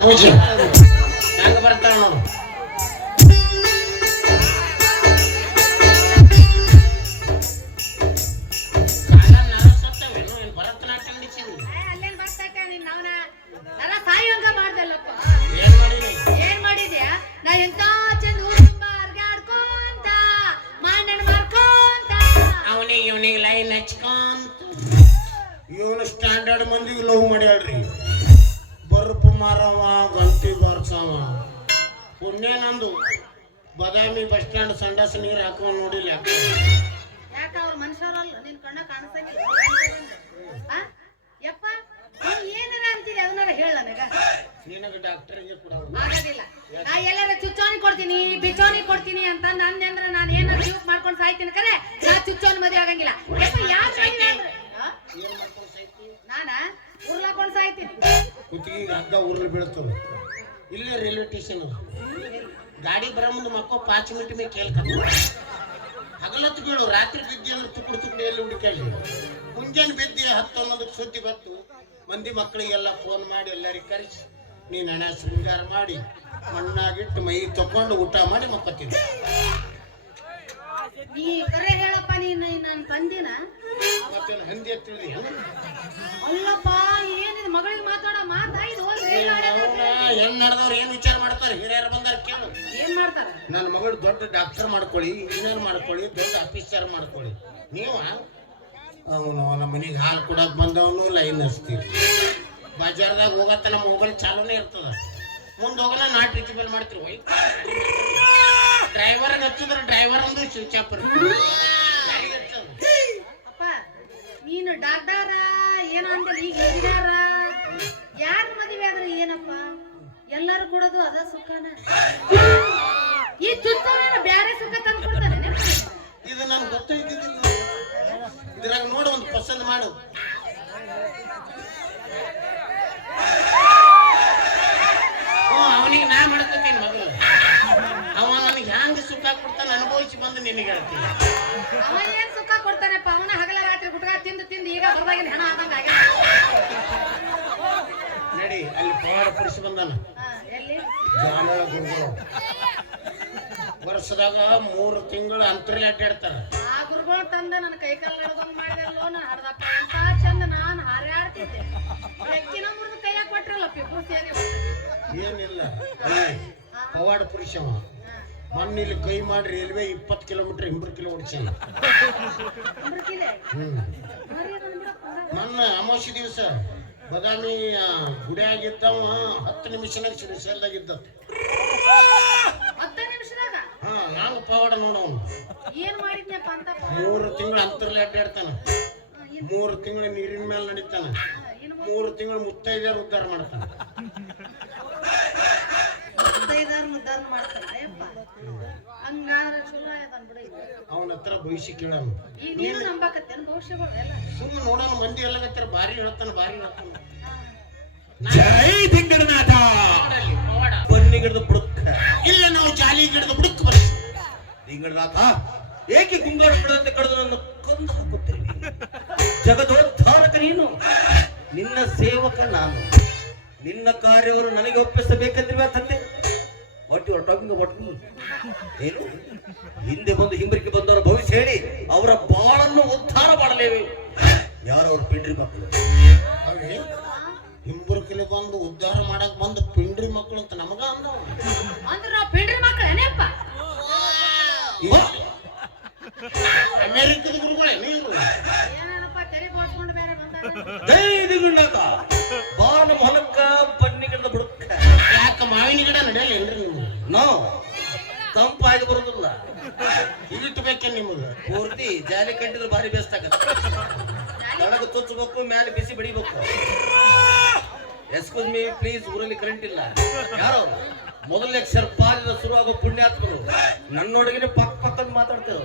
Muito. ಮಾರವ ಗಂಟಿ ಬರ್ಸವ ಪುಣ್ಯ ನಂದು. ಬದಾಮಿ ಬಸ್ ಸ್ಟ್ಯಾಂಡ್ ಸಂಡಸ್ ನೀರು ಹಾಕೊಂಡ್ ನೋಡಿಲ್ಲ ಯಾಕ ಅವ್ರ ಮನುಷ್ಯರಲ್ಲ? ನಿನ್ ಕಣ್ಣ ಕಾಣಿಸಂಗಿಲ್ಲ. ಆ? ಯಪ್ಪ ನೀನ್ ಏನಾರ ಅಂತೀರಿ ಅದನ್ನಾರ ಹೇಳ ನನಗ. ನಿನಗೆ ಡಾಕ್ಟರ್ಗೆ ಕೂಡ ಆಗೋದಿಲ್ಲ. ನಾ ಎಲ್ಲಾರ ಚುಚ್ಚೋನಿ ಕೊಡ್ತೀನಿ ಬಿಚ್ಚೋನಿ ಕೊಡ್ತೀನಿ ಅಂತ ನನ್ನ ಅಂದ್ರ ನಾನು ಏನಾರ ಯೂಸ್ ಮಾಡ್ಕೊಂಡು ಸಾಯ್ತೀನಿ ಕರೆ. ನಾ ಚುಚ್ಚೋನಿ ಮದುವೆ ಆಗಂಗಿಲ್ಲ. ಯಪ್ಪ? ಏನ್ ನಾನ? ಕುತ್ತಿಗೆ ಹಗ್ಗ ಉರುಳು ಬೀಳ್ತದೆ. ಇಲ್ಲೇ ರೈಲ್ವೆ ಸ್ಟೇಷನ್ ಗಾಡಿ ಬರೋ ಮುಂದೆ ಮಕ್ಕೋ ಪಾಚ್ ಮಿನಿಟ್ ಮೇಲೆ ಕೇಳ್ಕೊಂಡು ಹಗಲತ್ತು ಬೀಳು ರಾತ್ರಿ ಬಿದ್ದಿ ಅಂದ್ರೆ ತುಕ್ಕಡಿ ತುಕ್ಕಡಿ ಎಲ್ಲಿ ಹುಡುಕಿ ಮುಂಜಾನೆ ಬಿದ್ದಿ ಹತ್ತು ಅನ್ನೋದಕ್ಕೆ ಸುದ್ದಿ ಬಂತು. ಮಂದಿ ಮಕ್ಕಳಿಗೆಲ್ಲ ಫೋನ್ ಮಾಡಿ, ಎಲ್ಲರಿಗೆ ಕರೆಸಿ, ನೀನು ಹಣ ಶೃಂಗಾರ ಮಾಡಿ, ಮಣ್ಣಾಗಿಟ್ಟು ಮೈ ತಕೊಂಡು ಊಟ ಮಾಡಿ ಮಕ್ಕತ್ತಿದ್ದೆ ನೀ ಕರೆ ಹೇಳಪ್ಪ ನೀನ್ ನನ್ನ ತಂದಿನ ಮತ್ತೇನು ಹಂದಿ ಅಲ್ಲಪ್ಪ ಏನಿದೆ ಮಗಳಿಗೆ ಮಾತಾಡ ಮಾತಾ ಇದು ಹೋಗ್ರಿ ಹೆಣ್ಣು ನಡೆದವ್ರು ಏನು ವಿಚಾರ ಮಾಡ್ತಾರೆ? ಹಿರಿಯರು ಬಂದಾರ ಕೇಳು. ಏನ್ ಮಾಡ್ತಾರ? ನನ್ನ ಮಗಳು ದೊಡ್ಡ ಡಾಕ್ಟರ್ ಮಾಡ್ಕೊಳ್ಳಿ ಇಂಜಿನಿಯರ್ ಮಾಡ್ಕೊಳ್ಳಿ ದೊಡ್ಡ ಆಫೀಸರ್ ಮಾಡ್ಕೊಳ್ಳಿ. ನೀವು ಅವನು ನಮ್ಮ ಮನೆಗೆ ಹಾಲು ಕೊಡಕ್ ಬಂದವನು ಲೈನ್ ಹಚ್ತೀವಿ ಬಜಾರ್ದಾಗ ಹೋಗತ್ತ ನಮ್ಮ ಮೊಬೈಲ್ ಚಾಲೂನೇ ಇರ್ತದ. ಮುಂದೆ ಹೋಗಲ್ಲ ನಾ ರೀಚಬಲ್ ಮಾಡ್ತೀವಿ ಹೋಯ್. ಡ್ರೈವರ್ ಹಚ್ಚಿದ್ರೆ ಡ್ರೈವರ್ ಒಂದು ಸ್ವಿಚ್ ಆಫ್ ಅಪ್ಪ ನೀನು ಡಾಕ್ಟರ ಏನೋ ಈಗ ಇಂಜಿನಿಯರ ಯಾರ ಮದುವೆ ಆದ್ರೆ ಏನಪ್ಪ? ಎಲ್ಲರೂ ಕೊಡೋದು ಅದ ಸುಖನ? ಈ ಚುಚ್ಚೋನೇನ ಬ್ಯಾರೆ ಸುಖ ತಂದು ಕೊಡ್ತಾನೆ ಇದು ನನ್ ಗೊತ್ತಾಯ್ತಿದ್ದಿಲ್ಲ ಇದ್ರಾಗ ನೋಡು ಒಂದು ಪಸಂದ್ ಮಾಡು. ಹ್ಞೂ ಅವನಿಗೆ ನಾ ಮಾಡ್ಕೊತೀನಿ ಮೊದಲು ಅವ ನನಗೆ ಹ್ಯಾಂಗ ಸುಖ ಕೊಡ್ತಾನೆ ಅನುಭವಿಸಿ ಬಂದು ನಿಮಗೆ ಹೇಳ್ತೀನಿ. ಅವ ಏನ್ ಸುಖ ಕೊಡ್ತಾನೆಪ್ಪ? ಅವನ ಹಗಲ ರಾತ್ರಿ ಗುಟ್ಕ ತಿಂದು ತಿಂದು ಈಗ ಹಣ ಹೆಣ ಆದಂಗ ನಡಿ ಅಲ್ಲಿ ಪವಾಡ ಪುರುಷ ಬಂದಾನ. ಎಲ್ಲಿ? ಜಾನಳ ಗುರುಗಳು. ವರ್ಷದಾಗ ಮೂರು ತಿಂಗಳು ಅಂತರ್ಲಿ ಅಡ್ಡಾಡ್ತಾರ ಆ ಗುರುಗಳು ತಂದ ನನ್ನ ಕೈ ಕಾಲು ನಡ್ದಂಗ್ ಮಾಡಿದಲ್ಲೋ ನಾನು ಹರ್ದಪ್ಪ ಎಂತ ಚಂದ ನಾನು ಹಾರ್ಯಾಡ್ತಿದ್ದೆ. ವ್ಯಕ್ತಿನ ಮುರಿದು ಕೈಯಾಗ ಕೊಟ್ರಲ್ಲ ಇಬ್ರು ಸೇರಿ. ಏನಿಲ್ಲ. ಪವಾಡ ಪುರುಷ ಅವ. ಮೊನ್ನೆ ಇಲ್ಲಿ ಕೈ ಮಾಡಿ ರೈಲ್ವೆ ಇಪ್ಪತ್ತು ಕಿಲೋಮೀಟರ್ ಇಂಬ್ರ ಕಿಲೋ ಓಡಿಸ್ಯಾನ. ಮೊನ್ನೆ ಅಮಾವಾಸ್ಯ ದಿವಸ ಬದಾಮಿ ಗುಡಿಯಾಗಿದ್ದವ ಹತ್ತು ನಿಮಿಷನಾಗ ಶ್ರೀಶೈಲದಾಗಿದ್ದ ಹಾ ನಾನು ಪವಾಡ ನೋಡವನು. ಮೂರು ತಿಂಗಳು ಅಂತರ್ಲಿ ಅಡ್ಡಾಡ್ತಾನ. ಮೂರು ತಿಂಗಳು ನೀರಿನ ಮೇಲೆ ನಡೀತಾನ. ಮೂರು ತಿಂಗಳು ಮುತ್ತೈದಾರು ಉದ್ಧಾರ ಮಾಡ್ತಾನ. ಮುತ್ತೈದಾರ ಉದ್ಧಾರ ಮಾಡ್ತಾರ ಅವನ ಹತ್ರ ಭವಿಷ್ಯ ಕೇಳೋನು ನೀನು ನಂಬಕತ್ತೇನು ಭವಿಷ್ಯಗಳು ಎಲ್ಲ. ಸುಮ್ಮನೆ ನೋಡೋಣ ಮಂದಿ ಎಲ್ಲ ಹತ್ತಿರ ಭಾರಿ ಹೇಳ್ತಾನ ಭಾರಿ ಹೇಳ್ತಾನ. ಜೈ ದಿಂಗಡನಾಥ ಬನ್ನಿ ಗಿಡದ ಬನ್ನಿಗಿಡ್ದು ಬುಡುಕ ಇಲ್ಲ ನಾವು ಜಾಲಿ ಗಿಡದ ಬುಡಕ್ ಬರ್ತೀವಿ ದಿಂಗಡನಾಥ ಏಕೆ ಗುಂಗಾರ ಕಡದಂತೆ ಕಳೆದು ನನ್ನ ಕೊಂದು ಹಾಕುತ್ತೇನೆ ಜಗದೋದ್ಧಾರಕ ನೀನು. ನಿನ್ನ ಸೇವಕ ನಾನು. ನಿನ್ನ ಕಾರ್ಯವನ್ನು ನನಗೆ ಒಪ್ಪಿಸಬೇಕಂದ್ರೆ ತಂದೆ. What you are talking about me ಏನು? ಹಿಂದೆ ಬಂದು ಹಿಂಬರಿಕೆ ಬಂದವರ ಭವಿಷ್ಯ ಹೇಳಿ ಅವರ ಬಾಳನ್ನು ಉದ್ಧಾರ ಮಾಡಲೇವೆ ಅವ್ರ ಪಿಂಡ್ರಿ ಮಕ್ಕಳು ಹಿಂಬುರ್ಕಲಿ ಬಂದು ಉದ್ಧಾರ ಮಾಡಕ್ ಬಂದು ಪಿಂಡ್ರಿ ಮಕ್ಕಳು ಅಂತ ನಮಗ ಅಂದ ತಂಪಾಗಿ ಬರೋದಿಲ್ಲ. ಇಟ್ಟು ಬೇಕೆ ನಿಮಗ. ಪೂರ್ತಿ ಜಾಲಿ ಕಂಡಿದ್ರೆ ಭಾರಿ ಬೇಸ್ಟ್ ಆಗತ್ತೆ. ಕೆಳಗೆ ತುಚ್ಚಬೇಕು ಮೇಲೆ ಬಿಸಿ ಬಿಡಿಬೇಕು. ಎಕ್ಸ್ಕ್ಯೂಸ್ ಮೀ ಪ್ಲೀಸ್ ಊರಲ್ಲಿ ಕರೆಂಟ್ ಇಲ್ಲ. ಯಾರು? ಮೊದಲನೇ ಅಕ್ಷರ ಪಾಲಿನ ಶುರುವಾಗೋ ಪುಣ್ಯಾತ್ಮರು. ನನ್ನೊಡಗಿನ ಪಕ್ಕ ಪಕ್ಕದ ಮಾತಾಡ್ತೇವೆ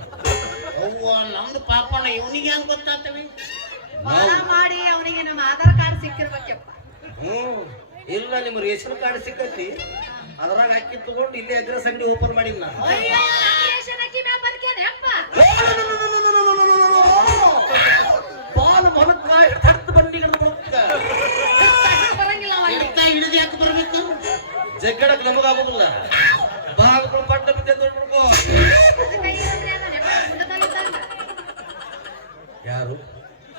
ಅವ್ವ ನಮ್ದು ಪಾಪಣ್ಣ ಇವನಿಗೆ ಹೆಂಗ್ ಗೊತ್ತಾಗ್ತವೆ? ಮಾಡಿ ಅವನಿಗೆ ನಮ್ಮ ಆಧಾರ್ ಕಾರ್ಡ್ ಸಿಕ್ಕಿರ್ಬೇಕಪ್ಪ. ಹ್ಮ್. ಇಲ್ಲ ನಿಮ್ಮ ರೇಷನ್ ಕಾರ್ಡ್ ಸಿಕ್ಕೈತಿ? ಅದ್ರಾಗ ಅಕ್ಕಿ ತಗೊಂಡು ಇಲ್ಲೇ ಅಗ್ರೆಸ್ ಅಂಗಡಿ ಓಪನ್ ಮಾಡಿಲ್ಲ ಅಕ್ಕಿ ಬಂಡಿ ಹಿಡ್ದು. ಹಿಡ್ತಾ ಹಿಡಿದು ಯಾಕೆ ಬರ್ಬೇಕು? ಜಗ್ಗಡಕ್ ನಮಗಾಗೋದಿಲ್ಲ ಪಟ್ಟ ಬಿದ್ದೆ ದೊಡ್ಡ. ಯಾರು?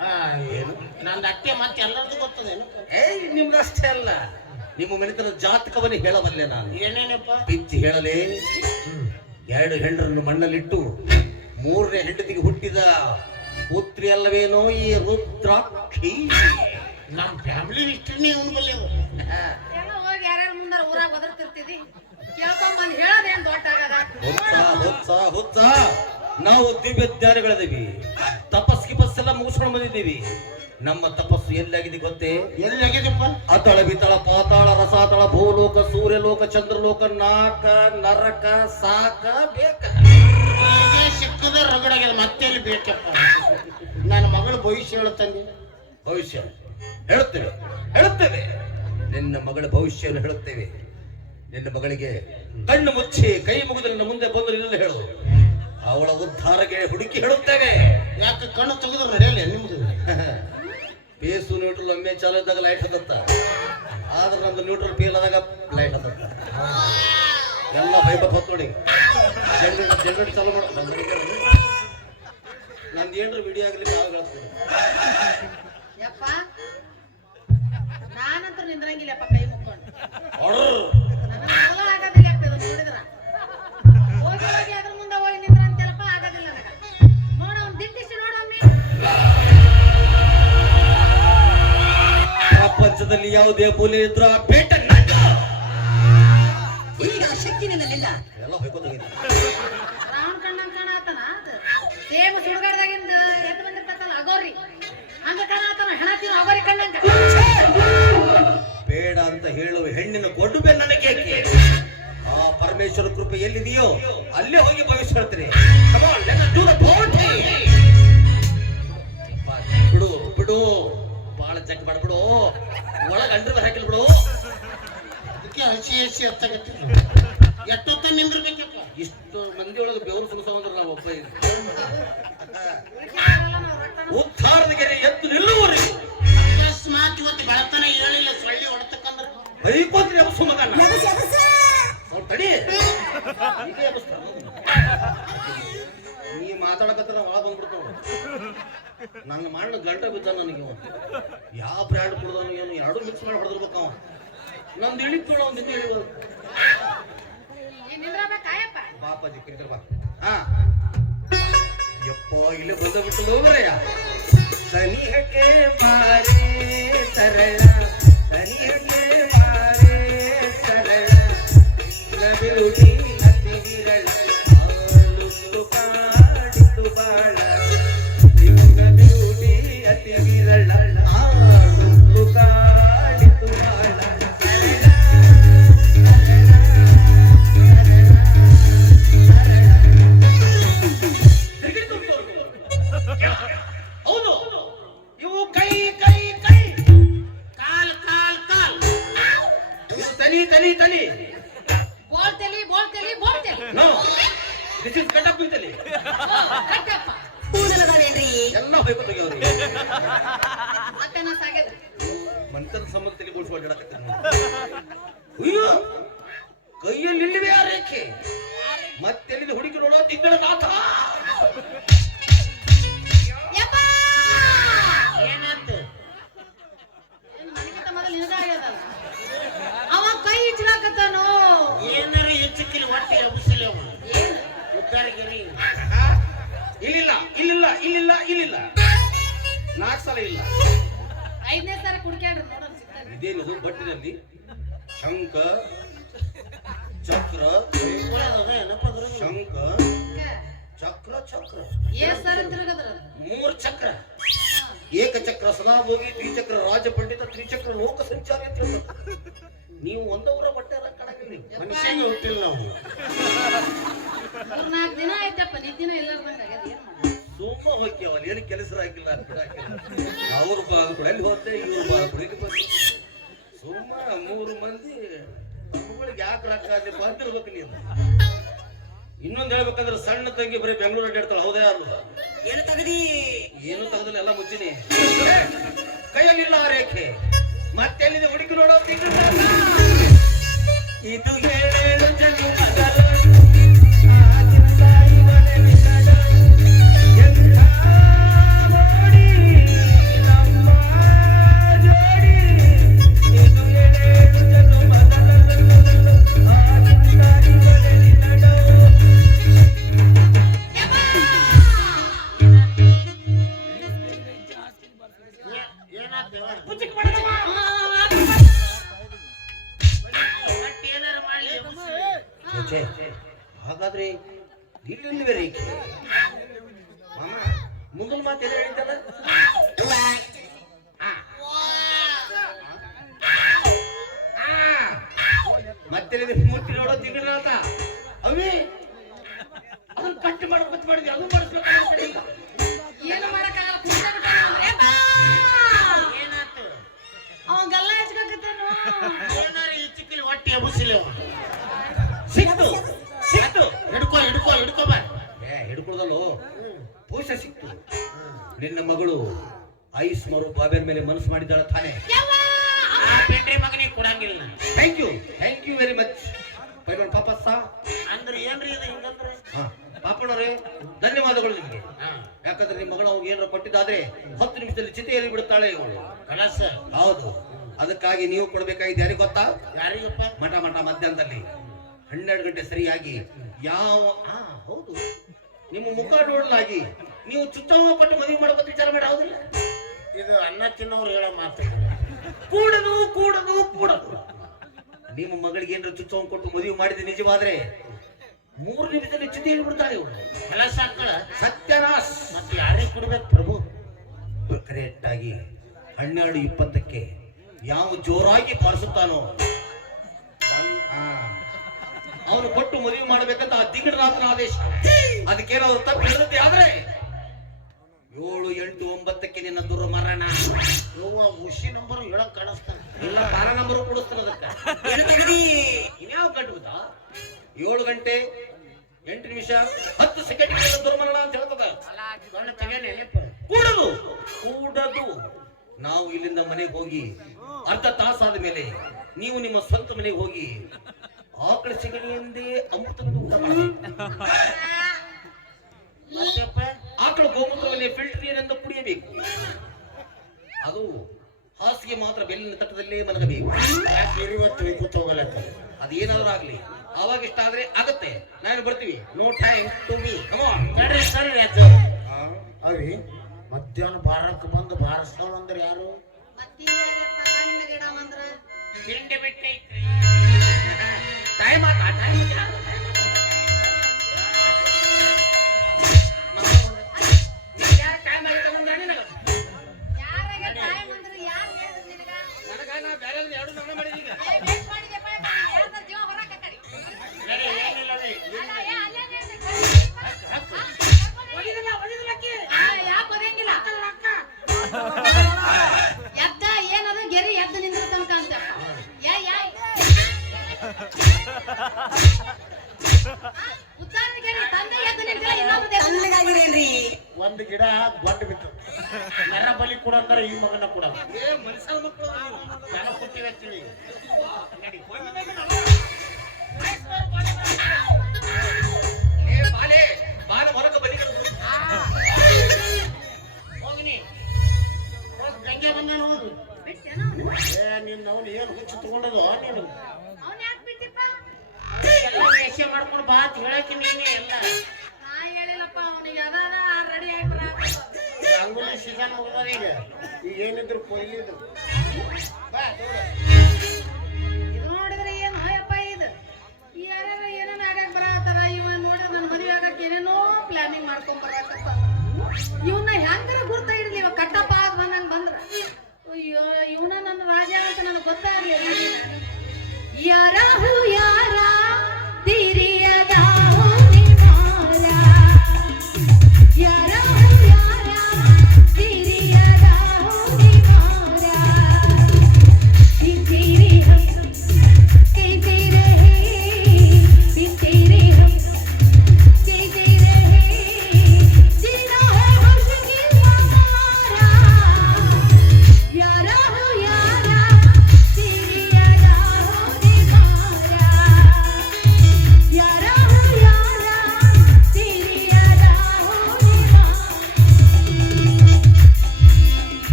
ಆ, ಏನು? ನಂದು ಅತ್ತೆ ಮತ್ತೆ ಎಲ್ಲರದು ಗೊತ್ತದೇನು? ಏಯ್ ನಿಮ್ದಷ್ಟೇ ಅಲ್ಲ. ನಿಮ್ಮ ಮನೆತನ ಜಾತಕವನ್ನು ಹೇಳಬಲ್ಲೆ ನಾನು. ಏನೇನಪ್ಪ? ಬಿಚ್ಚಿ ಹೇಳಲೇ? ಎರಡು ಹೆಂಡರನ್ನು ಮಣ್ಣಲ್ಲಿಟ್ಟು ಮೂರನೇ ಹೆಂಡತಿಗೆ ಹುಟ್ಟಿದ ಪುತ್ರಿ ಅಲ್ಲವೇನೋ ಈ ರುದ್ರಾಕ್ಷಿ? ನಮ್ಮ ಫ್ಯಾಮಿಲಿ ಹಿಸ್ಟ್ರಿನೇ ಇವನ್ ಬಲ್ಲಿ ಎಲ್ಲ ಹೋಗಿ ಯಾರ್ಯಾರ ಮುಂದಾರ ಊರಾಗ ಒದರ್ತಿರ್ತಿದಿ ಕೇಳ್ಕೊಂಬಂದ್ ಹೇಳೋದೇನ್ ದೊಡ್ಡ ಆಗದ? ಹುಚ್ಚ ಹುಚ್ಚ ಹುಚ್ಚ. ನಾವು ದಿವ್ಯ ಜ್ಞಾನಿಗಳಿದ್ದೀವಿ ತಪಸ್ ಎಲ್ಲ ಮುಗಿಸ್ಕೊಂಡು ಬಂದಿದ್ದೀವಿ. ನಮ್ಮ ತಪಸ್ಸು ಎಲ್ಲಾಗಿದೆ ಗೊತ್ತೇ? ಎಲ್ಲಿ ಆಗಿದಪ್ಪ ಅತಳ ವಿತಳ ಪಾತಾಳ ರಸಾತಳ ಭೂಲೋಕ ಸೂರ್ಯಲೋಕ ಚಂದ್ರಲೋಕ ನಾಕ ನರಕ ಸಾಕ ಬೇಕ. ಸಿಕ್ಕದ ರಗಡಾಗ್ಯದ ಮತ್ತೆ ಎಲ್ಲಿ ಬೇಕಪ್ಪ? ನನ್ನ ಮಗಳ ಭವಿಷ್ಯ ಹೇಳುತ್ತಂದೆ ಭವಿಷ್ಯ. ಹೇಳುತ್ತೇವೆ ಹೇಳುತ್ತೇವೆ. ನಿನ್ನ ಮಗಳ ಭವಿಷ್ಯವನ್ನು ಹೇಳುತ್ತೇವೆ. ನಿನ್ನ ಮಗಳಿಗೆ ಕಣ್ಣು ಮುಚ್ಚಿ ಕೈ ಮುಗಿದು ನಿನ್ನ ಮುಂದೆ ಬಂದು ನಿನ್ನ ಹೇಳು. ಅವಳ ಉದ್ಧಾರಕ್ಕೆ ಹುಡುಕಿ ಹೇಳುತ್ತೇವೆ. ಯಾಕೆ ಕಣ್ಣು ತೆಗೆದು ನಡೆಯಲ್ಲ ನ್ಯೂಟ್ರಲ್ ಒಮ್ಮೆ ಚಾಲು ಇದ್ದಾಗ ಲೈಟ್ ಹತ್ತತ್ತ? ಆದ್ರೆ ನಮ್ದು ನ್ಯೂಟ್ರಲ್ ಫೀಲ್ ಆದಾಗ ಲೈಟ್ ಹತ್ತತ್ತ? ಎಲ್ಲ ಬೈಬ ಹೊತ್ತು ನೋಡಿ. ಜನರೇಟ್ ಜನರೇಟ್ ಚಾಲು ಮಾಡ. ನಂದು ಏನ್ರ ವಿಡಿಯೋ ಆಗಲಿ ಭಾಳ ಹೇಳ್ತೀನಿ. ಯಪ್ಪ ನಾನಂತೂ ನಿಂದ್ರಂಗಿಲ್ಲಪ್ಪ ಕೈ ಮುಕ್ಕೊಂಡು. ಪ್ರಪಂಚದಲ್ಲಿ ಯಾವುದೇ ಮೂಲೆ ಇದ್ರ ಪೇಟ ನಂದು. ಈಗ ಆ ಶಕ್ತಿ ನಿನ್ನಲ್ಲಿಲ್ಲ ಎಲ್ಲ ಹೊಯ್ಕೋತಾಗಿದೆ ರಾವಣ ಕಣ್ಣಂಗ್ ಕಾಣತಾನ? ಅದು ಸೇಮ್ ಸುಡುಗಾಡ್ದಾಗಿಂದ ಎದ್ದು ಬಂದಿರ್ತಕ್ಕಲ್ಲ ಅಗೋರಿ. ಹಂಗ ಕಾಣತಾನ? ಹೆಣತಿನ ಅಗೋರಿ ಕಣ್ಣಂಗ ಬೇಡ ಅಂತ ಹೇಳುವ ಹೆಣ್ಣಿನ ಕೊಡುಬೆ ನನಗೆ? ಆ ಪರಮೇಶ್ವರ ಕೃಪೆ ಎಲ್ಲಿದೆಯೋ ಅಲ್ಲೇ ಹೋಗಿ ಭವಿಷ್ಯ do ಮಾತಾಡಕತ್ತಾರ ಒಳ ಬಂದ್ಬಿಡ್ತಾವ ನನ್ನ ಮಾಡಲು ಗಂಟ ಬಿದ್ದ ನನಗೆ ಇವ ಯಾವ ಬ್ರ್ಯಾಂಡ್ ಕೊಡೋದನು ಏನು? ಎರಡು ಮಿಕ್ಸ್ ಮಾಡಿ ಹೊಡೆದಿರ್ಬೇಕು ಅವ ನಂದು ಇಳಿತೋಳ ಒಂದು ಹಿಂದೆ ಇಳಿಬೋದು ಬಾಪಾಜಿ ಕರಿತಾರ ಬಾ. ಹಾ. ಯಪ್ಪ ಇಲ್ಲೇ ಬಂದ ಬಿಟ್ಟು ಹೋಗ್ರಯ್ಯ ಸನಿಹಕ್ಕೆ ಮಾರೇ ಸರಳ. ಸನಿಹಕ್ಕೆ ಮಾರೇ ಸರಳ. ನಬಿರುಡಿ ದಿಸ್ ಇಸ್ ಕಟ್ ಅಪ್ ತಲಿ ಕಟ್ಟಪ್ಪ ಕೂದಲದಾವೇನ್ರಿ ಎಲ್ಲ ಹೋಯ್ಕೊ ತೆಗಿಯವ್ರಿ ಮತ್ತೆನ ಸಾಗ್ಯದ? ಮಂತ್ರ ಸಂಬಂಧ ತಲೆ ಬೋಳ್ಸ್ಕೊಂಡು ಅಯ್ಯೋ ಕೈಯಲ್ಲಿ ಇಲ್ಲಿವೆ ಆ ರೇಖೆ? ಮತ್ತೆಲ್ಲಿಂದ ಹುಡುಕಿ ನೋಡೋ ತಿಂಗಳ ನಾಥ? ಇಲ್ಲಿಲ್ಲ ಇಲ್ಲಿಲ್ಲ ಇಲ್ಲಿಲ್ಲ ಇಲ್ಲಿಲ್ಲ. ನಾಲ್ಕು ಸಲ ಇಲ್ಲ. ಐದನೇ ಸಲ ಕುಡ್ಕ್ಯಾಡ್ರಿ ನೋಡೋಣ ಇದೇನಿದು ಬಟ್ಟಿನಲ್ಲಿ ಶಂಕ ಚಕ್ರ ಶಂಕ ಚಕ್ರ ಚಕ್ರ. ಮೂರ್ ಚಕ್ರ ತಿರುಗದ್ರ ಮೂರು ಚಕ್ರ. ಏಕಚಕ್ರ ಸದಾಭೋಗಿ ದ್ವಿಚಕ್ರ ರಾಜ ಪಂಡಿತ ತ್ರಿಚಕ್ರ ಲೋಕ ಸಂಚಾರ ಅಂತ ಹೇಳ್ತಾರೆ. ನೀವು ಒಂದವರ ಬಟ್ಟೆ ಕಡಗಿಲ್ಲ ಮನುಷ್ಯ ಹುಟ್ಟಿಲ್ಲ ನಾವು. ಏನು ಕೆಲಸ ಆಗಿಲ್ಲ ಅವ್ರ ಬಾಗ ಕೂಡ ಎಲ್ಲಿ ಹೋದೆ? ಇವ್ರ ಇಲ್ಲಿ ಬಂದೆ ಸುಮ್ಮ ಮೂರು ಮಂದಿ ಮಕ್ಕಳಿಗೆ ಯಾಕೆ ರೊಕ್ಕ ಅಲ್ಲಿ ಬಂದಿರ್ಬೇಕು ನೀನು. ಇನ್ನೊಂದು ಹೇಳ್ಬೇಕಂದ್ರೆ ಸಣ್ಣ ತಂಗಿ ಬರೀ ಬೆಂಗಳೂರು ಅಡ್ಡಾಡ್ತಾಳೆ ಹೌದೇ ಅಲ್ಲ ಏನು ತಗದಿ? ಏನು ತೆಗೆದಿಲ್ಲ ಎಲ್ಲ ಮುಚ್ಚಿನಿ. ಕೈಯಲ್ಲಿಲ್ಲ ಆ ರೇಖೆ. ಮತ್ತೆಲ್ಲಿದೆ ಹುಡುಕಿ ನೋಡೋ ತಿಂಗಳು? ಛೇ, ಹಾಗಾದ್ರೆ ಇಲ್ಲಿ ಬೇರೆ ಮುಂದಿನ ಮಾತು ಏನು ಮತ್ತೆ ಮೂರ್ತಿ ನೋಡೋ ತಿಂಗಳ ಅವಿ, ಅದನ್ನ ಕಟ್ ಮಾಡ್ಬೇಕು ಮಾಡಿದ್ವಿ ಅದು ಮಾಡಿಸ್ಬೇಕು ಏನು ಮಾಡಕ್ಕಾಗಲ್ಲ ಸಿಕ್ತು. ನಿನ್ನ ಮಗಳು ಐಸ್ ಮರು ಬಾಬೇರ್ ಮೇಲೆ ಮನಸ್ಸು ಮಾಡಿದ್ದಾಳ ತಾನೆ. ಪೆಟ್ರಿ ಮಗನಿಗೆ ಕೊಡಂಗಿಲ್ಲ thank you thank you very much ಪೈಲೋನ್ ಪಾಪಸ್ಸ ಅಂದ್ರೆ ಏನ್ರಿ ಇದು ಹಿಂಗಂದ್ರೆ ಹಾ ಪಾಪಣ್ಣವ್ರೆ ಧನ್ಯವಾದಗಳು ನಿಮಗೆ. ಹಾ. ಯಾಕಂದ್ರೆ ನಿಮ್ಮ ಮಗಳು ಅವ್ಗೆ ಏನಾರ ಕೊಟ್ಟಿದ್ದಾದ್ರೆ ಹತ್ತು ನಿಮಿಷದಲ್ಲಿ ಚಿತೆಯಲ್ಲಿ ಬಿಡುತ್ತಾಳೆ ಇವಳು. ಕಲಸ. ಹೌದು. ಅದಕ್ಕಾಗಿ ನೀವು ಕೊಡ್ಬೇಕಾಗಿದ್ದು ಯಾರಿಗೆ ಗೊತ್ತಾ? ಯಾರಿಗಪ್ಪ? ಮಠ ಮಠ ಮಧ್ಯಾಹ್ನದಲ್ಲಿ. ಹನ್ನೆರಡು ಗಂಟೆ ಸರಿಯಾಗಿ ಯಾವ ಆ ಹೌದು. ನಿಮ್ಮ ಮುಖ ನೋಡಲಾಗಿ. ನೀವು ಚುಚ್ಚವ ಪಟ್ಟು ಮದುವೆ ಮಾಡ್ಕೊತ ವಿಚಾರ ಮಾಡಿ ಹೌದಿಲ್ಲ? ಇದು ಅನ್ನ ತಿನ್ನೋರು ಹೇಳೋ ಮಾತು ಕೂಡದು ಕೂಡದು ಕೂಡದು. ನಿಮ್ಮ ಮಗಳಿಗೆ ಏನಾರ ಚುಚ್ಚವ ಕೊಟ್ಟು ಮದುವೆ ಮಾಡಿದ ನಿಜವಾದ್ರೆ ಮೂರು ನಿಮಿಷದಲ್ಲಿ ಚುತಿ ಹೇಳ್ಬಿಡ್ತಾರೆ ಇವರು. ಕೆಲಸ ಸಾಕಳ ಸತ್ಯನಾಶ್. ಮತ್ತೆ ಯಾರೇ ಕೊಡ್ಬೇಕು ಪ್ರಭು? ಕರೆಕ್ಟ್ ಆಗಿ ಹನ್ನೆರಡು ಇಪ್ಪತ್ತಕ್ಕೆ ಯಾವ ಜೋರಾಗಿ ಪಾಲಿಸುತ್ತಾನೋ. ಅವನು ಕೊಟ್ಟು ಮದುವೆ ಮಾಡಬೇಕಂತ ಆ ತಿಂಗಳ ರಾತ್ರಿ ಆದೇಶ ಅದಕ್ಕೇನಾದ್ರು ತಪ್ಪು ಇರುತ್ತೆ ಆದ್ರೆ ಏಳು ಎಂಟು ಒಂಬತ್ತಕ್ಕೆ ನಿನ್ನ ದುರ್ಮರಣ ಯವ್ವ ಉಷಿ ನಂಬರ್ ಹೇಳಕ್ ಕಾಣಿಸ್ತಾನೆ. ಇಲ್ಲ ಬಾರ ನಂಬರ್ ಕೊಡಿಸ್ತಾನೆ ಅದಕ್ಕೆ. ಇನ್ಯಾವ ಕಟ್ಟುವುದ ಏಳು ಗಂಟೆ ಎಂಟು ನಿಮಿಷ ಹತ್ತು ಸೆಕೆಂಡ್ ದುರ್ಮರಣ ಅಂತ ಹೇಳ್ತದ. ಕೂಡದು. ಕೂಡದು. ನಾವು ಇಲ್ಲಿಂದ ಮನೆಗೆ ಹೋಗಿ ಅರ್ಧ ತಾಸಾದ ಮೇಲೆ ನೀವು ನಿಮ್ಮ ಸ್ವಂತ ಮನೆಗೆ ಹೋಗಿ ಆಕಳ ಸೆಗಣಿಯಂದೇ ಅಮೃತ ಊಟ ಮಾಡಬೇಕು. ಆಕಳ ಗೋಮೂತ್ರದಲ್ಲಿ ಫಿಲ್ಟರ್ ಏನಂತ ಕುಡಿಯಬೇಕು ಅದು ಹಾಸಿಗೆ ಮಾತ್ರ ಬೆಲ್ಲಿನ ತಟ್ಟದಲ್ಲೇ ಮಲಗಬೇಕು. ಕೂತ್ ಹೋಗಲಕ್ಕ ಅದೇನಾದ್ರೂ ಆಗ್ಲಿ. ಅವಾಗ ಇಷ್ಟ ಆದ್ರೆ ಆಗತ್ತೆ. ನಾನು ಬರ್ತೀವಿ. ನೋ ಟೈಮ್ ಟು ಮೀ ಅವಿ ಮಧ್ಯಾಹ್ನ ಬಾರಕ್ಕೆ ಬಂದು ಬಾರಿಸ್ತಾವ ಅಂದ್ರೆ ಯಾರು? ತಿಂಡಿ ಬಿಟ್ಟೈತ್ರಿ. ಟೈಮ್ ಆತ ಟೈಮ್ ಟೈಮ್